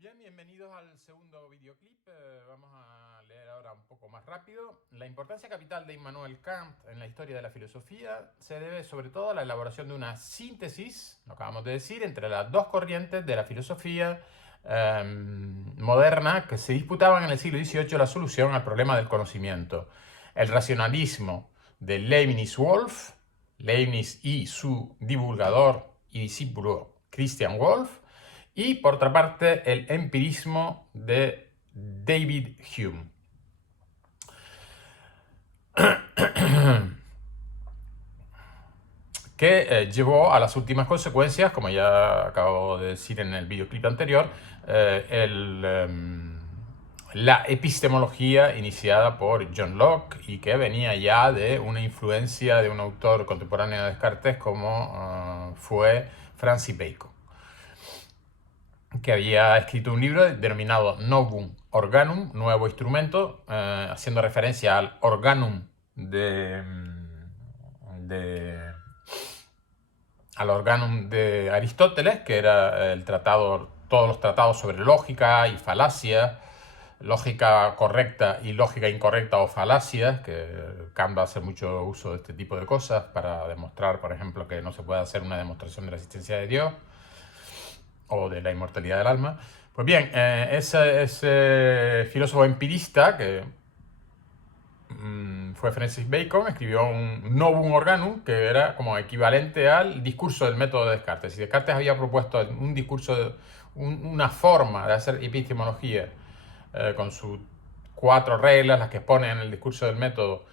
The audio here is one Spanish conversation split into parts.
Bien, bienvenidos al segundo videoclip. Vamos a leer ahora un poco más rápido. La importancia capital de Immanuel Kant en la historia de la filosofía se debe sobre todo a la elaboración de una síntesis, lo acabamos de decir, entre las dos corrientes de la filosofía moderna que se disputaban en el siglo XVIII la solución al problema del conocimiento. El racionalismo de Leibniz-Wolff, Leibniz y su divulgador y discípulo Christian Wolff, y por otra parte el empirismo de David Hume. Que llevó a las últimas consecuencias, como ya acabo de decir en el videoclip anterior, la epistemología iniciada por John Locke y que venía ya de una influencia de un autor contemporáneo de Descartes como fue Francis Bacon, que había escrito un libro denominado Novum Organum, Nuevo Instrumento, haciendo referencia al Organum al Organum de Aristóteles, que era todos los tratados sobre lógica y falacia, lógica correcta y lógica incorrecta o falacias, que Kant va a hacer mucho uso de este tipo de cosas para demostrar, por ejemplo, que no se puede hacer una demostración de la existencia de Dios o de la inmortalidad del alma. Pues bien, ese filósofo empirista que fue Francis Bacon, escribió un Novum Organum, que era como equivalente al discurso del método de Descartes. Si Descartes había propuesto un discurso, una forma de hacer epistemología con sus 4 reglas, las que expone en el discurso del método,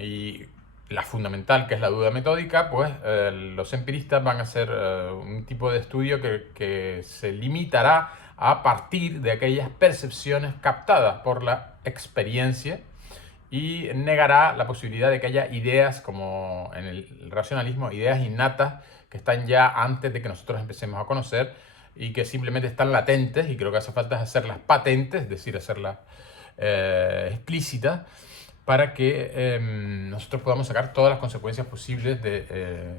y la fundamental, que es la duda metódica, pues los empiristas van a hacer un tipo de estudio que se limitará a partir de aquellas percepciones captadas por la experiencia y negará la posibilidad de que haya ideas, como en el racionalismo, ideas innatas que están ya antes de que nosotros empecemos a conocer y que simplemente están latentes, y creo que hace falta hacerlas patentes, es decir, hacerlas explícitas, para que nosotros podamos sacar todas las consecuencias posibles de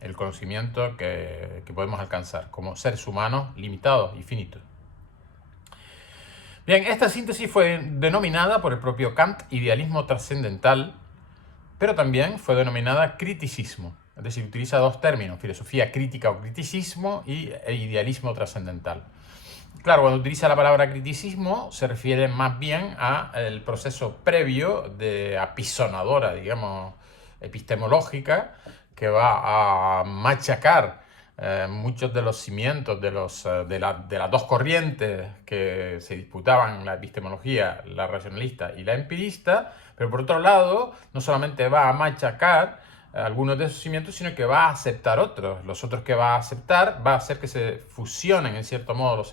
el conocimiento que podemos alcanzar como seres humanos limitados y finitos. Bien, esta síntesis fue denominada por el propio Kant idealismo trascendental, pero también fue denominada criticismo. Es decir, utiliza dos términos, filosofía crítica o criticismo y idealismo trascendental. Claro, cuando utiliza la palabra criticismo se refiere más bien al proceso previo de apisonadora, digamos, epistemológica, que va a machacar muchos de los cimientos de las dos corrientes que se disputaban, la epistemología, la racionalista y la empirista, pero por otro lado, no solamente va a machacar algunos de esos cimientos, sino que va a aceptar otros. Los otros que va a aceptar va a hacer que se fusionen, en cierto modo,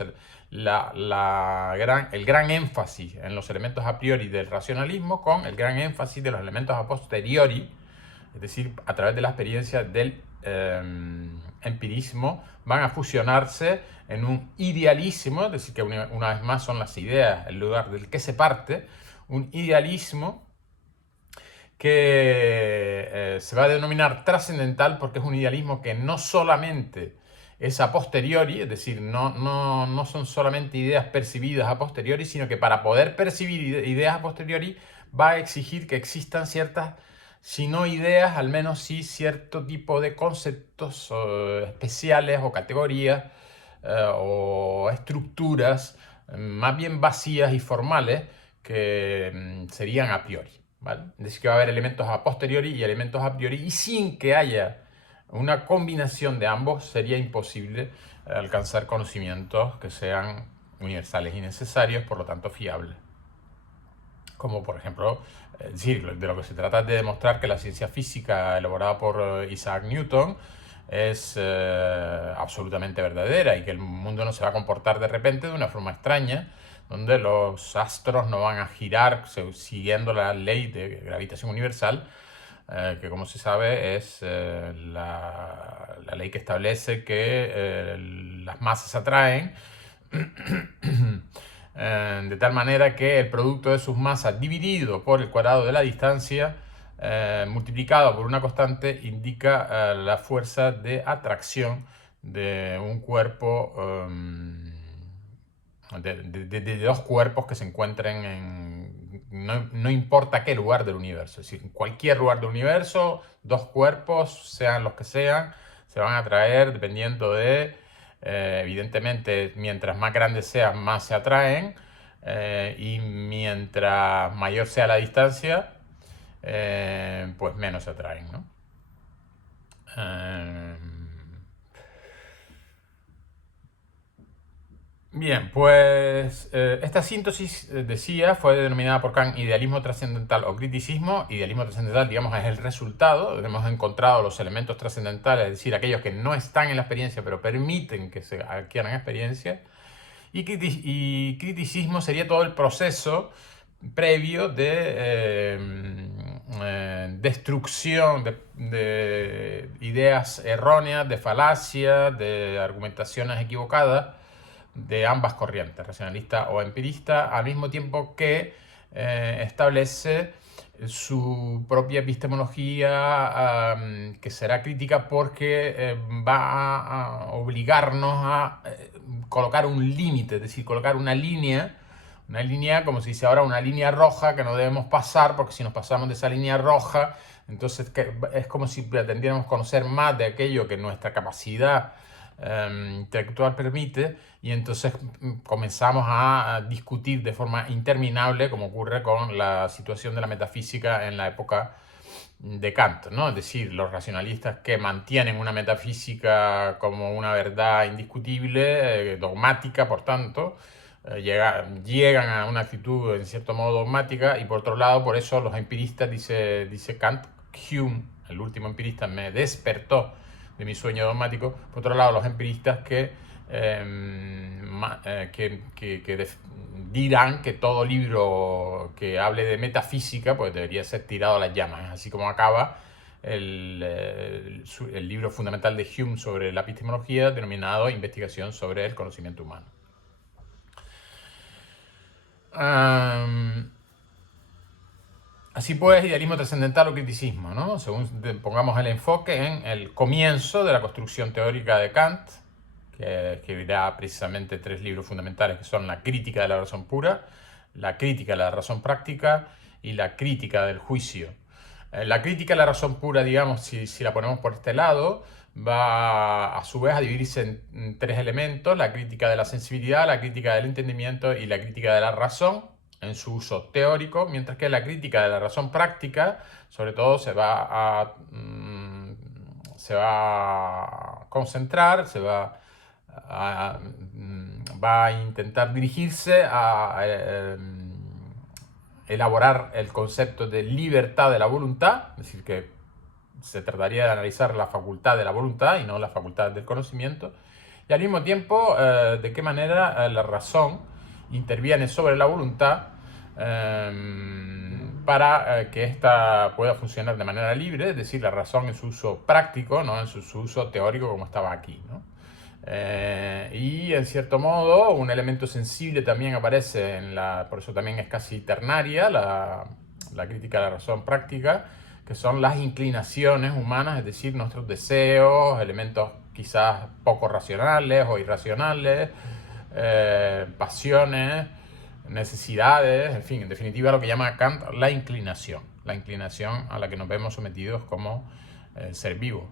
el gran énfasis en los elementos a priori del racionalismo con el gran énfasis de los elementos a posteriori, es decir, a través de la experiencia del empirismo, van a fusionarse en un idealismo, es decir, que una vez más son las ideas el lugar del que se parte, un idealismo que se va a denominar trascendental porque es un idealismo que no solamente es a posteriori, es decir, no son solamente ideas percibidas a posteriori, sino que para poder percibir ideas a posteriori va a exigir que existan ciertas, si no ideas, al menos sí cierto tipo de conceptos especiales o categorías o estructuras más bien vacías y formales que serían a priori, ¿vale? Es decir, que va a haber elementos a posteriori y elementos a priori, y sin que haya una combinación de ambos sería imposible alcanzar conocimientos que sean universales y necesarios, por lo tanto fiables. Como por ejemplo, decir, de lo que se trata es de demostrar que la ciencia física elaborada por Isaac Newton es absolutamente verdadera y que el mundo no se va a comportar de repente de una forma extraña, donde los astros no van a girar siguiendo la ley de gravitación universal, que como se sabe es la ley que establece que las masas atraen de tal manera que el producto de sus masas dividido por el cuadrado de la distancia multiplicado por una constante indica la fuerza de atracción de un cuerpo de dos cuerpos que se encuentren en, no importa qué lugar del universo, es decir, en cualquier lugar del universo, dos cuerpos, sean los que sean, se van a atraer dependiendo de, evidentemente, mientras más grandes sean, más se atraen, y mientras mayor sea la distancia, pues menos se atraen, ¿no? Bien, pues esta síntesis, decía, fue denominada por Kant idealismo trascendental o criticismo. Idealismo trascendental, digamos, es el resultado. Hemos encontrado los elementos trascendentales, es decir, aquellos que no están en la experiencia, pero permiten que se adquieran experiencia. Y criticismo sería todo el proceso previo de destrucción de ideas erróneas, de falacias, de argumentaciones equivocadas de ambas corrientes, racionalista o empirista, al mismo tiempo que establece su propia epistemología, que será crítica porque va a obligarnos a colocar un límite, es decir, colocar una línea como se dice ahora, una línea roja que no debemos pasar, porque si nos pasamos de esa línea roja, entonces es como si pretendiéramos conocer más de aquello que nuestra capacidad intelectual permite, y entonces comenzamos a discutir de forma interminable, como ocurre con la situación de la metafísica en la época de Kant, ¿no? Es decir, los racionalistas que mantienen una metafísica como una verdad indiscutible, dogmática, por tanto, llegan a una actitud en cierto modo dogmática, y por otro lado, por eso los empiristas, dice Kant, Hume, el último empirista, me despertó de mi sueño dogmático. Por otro lado, los empiristas que dirán que todo libro que hable de metafísica pues debería ser tirado a las llamas, así como acaba el libro fundamental de Hume sobre la epistemología, denominado Investigación sobre el conocimiento humano. Así pues, idealismo trascendental o criticismo, ¿no? Según pongamos el enfoque en el comienzo de la construcción teórica de Kant, que escribirá precisamente 3 libros fundamentales, que son la crítica de la razón pura, la crítica de la razón práctica y la crítica del juicio. La crítica de la razón pura, digamos, si la ponemos por este lado, va a su vez a dividirse en 3 elementos: la crítica de la sensibilidad, la crítica del entendimiento y la crítica de la razón en su uso teórico, mientras que la crítica de la razón práctica, sobre todo, se va a concentrar, va a intentar dirigirse a elaborar el concepto de libertad de la voluntad, es decir, que se trataría de analizar la facultad de la voluntad y no la facultad del conocimiento, y al mismo tiempo de qué manera la razón interviene sobre la voluntad para que ésta pueda funcionar de manera libre, es decir, la razón en su uso práctico, no en su uso teórico como estaba aquí, ¿no? Y en cierto modo un elemento sensible también aparece por eso también es casi ternaria la crítica de la razón práctica, que son las inclinaciones humanas, es decir, nuestros deseos, elementos quizás poco racionales o irracionales, pasiones, necesidades, en fin, en definitiva lo que llama Kant la inclinación a la que nos vemos sometidos como ser vivo.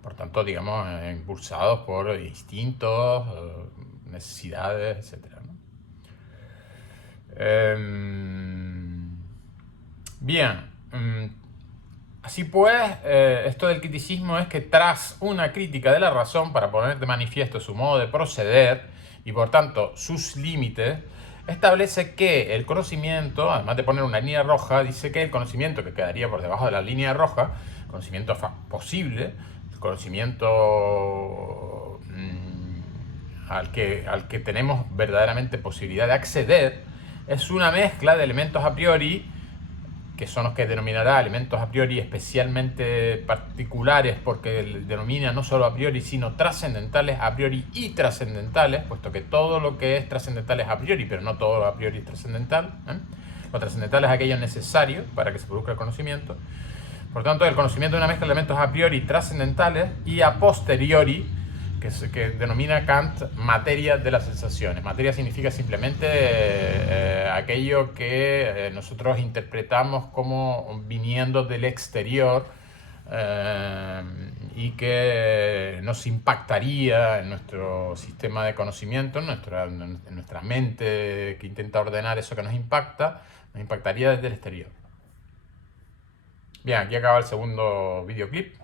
Por tanto, digamos, impulsados por instintos, necesidades, etc., ¿no? Bien, así pues, esto del criticismo es que tras una crítica de la razón para poner de manifiesto su modo de proceder y por tanto sus límites, establece que el conocimiento, además de poner una línea roja, dice que el conocimiento que quedaría por debajo de la línea roja, conocimiento posible, el conocimiento al que tenemos verdaderamente posibilidad de acceder, es una mezcla de elementos a priori, que son los que denominará elementos a priori especialmente particulares, porque denomina no solo a priori, sino trascendentales a priori y trascendentales, puesto que todo lo que es trascendental es a priori, pero no todo a priori es trascendental. Lo trascendental es aquello necesario para que se produzca el conocimiento. Por tanto, el conocimiento es una mezcla de elementos a priori trascendentales y a posteriori que denomina Kant materia de las sensaciones. Materia significa simplemente aquello que nosotros interpretamos como viniendo del exterior eh, y que nos impactaría en nuestro sistema de conocimiento, en nuestra mente que intenta ordenar eso que nos impactaría desde el exterior. Bien, aquí acaba el segundo videoclip.